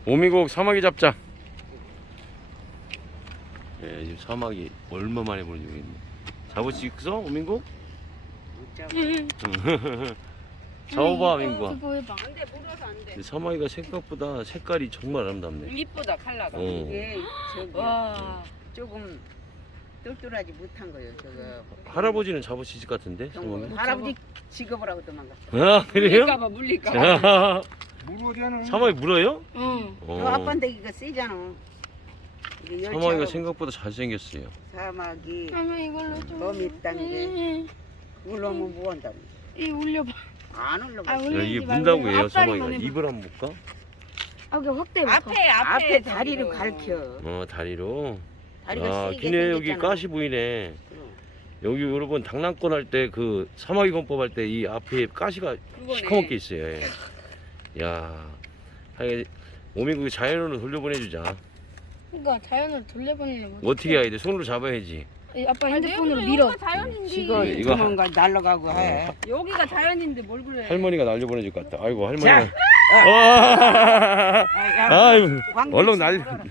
오미국 사마귀 잡자. 예, 지금 사마귀 얼마 만에 보는지 모르겠네. 잡을 수 있어, 오민국? 응. 잡아봐, 민국아. 그거 해봐. 안돼 물어서 안돼. 근데 사마귀가 생각보다 색깔이 정말 아름답네. 이쁘다 칼라가. 어. 이게 저기 와. 조금 똘똘하지 못한 거예요. 저거 할아버지는 잡을 수 있을 것 같은데, 정말 사마귀? 할아버지 직업을 하고 도망가. 아, 그래요? 물릴까봐 물릴까봐. 물어대는 사마귀 물어요? 응. 너 아빠한테 이거 세잖아. 이게 사마귀가 열차하고 생각보다 잘생겼어요. 사마귀 그러면 이걸로 좀. 범이 단계. 그걸로 하면 뭐 한다고? 이 올려봐. 안 올라가. 아, 야, 올리지 이게 말고 문다고 해요, 앞다리만 사마귀가. 해봐. 입을 한번 볼까? 아, 그냥 확대해봐. 앞에 다리를 가르쳐. 다리로. 다리가 아, 세게 기네 여기 생겼잖아. 가시 보이네. 그럼. 여기 여러분 당랑권 할 때 그 사마귀 검법 할 때 이 앞에 가시가 그거네. 시커멓게 있어요. 예. 야, 하여간 오민국이 자연으로 돌려보내주자. 그러니까 자연을 돌려보내려면 어떻게 해야 돼? 손으로 잡아야지. 아빠 핸드폰으로 밀어. 자연인데. 지가 이거 도망가 날아가고 해. 여기가 자연인데 뭘 그래? 할머니가 날려보내줄 것 같다. 아이고 할머니가. 자. 아, 야, 아이고 왕 얼른 날 날.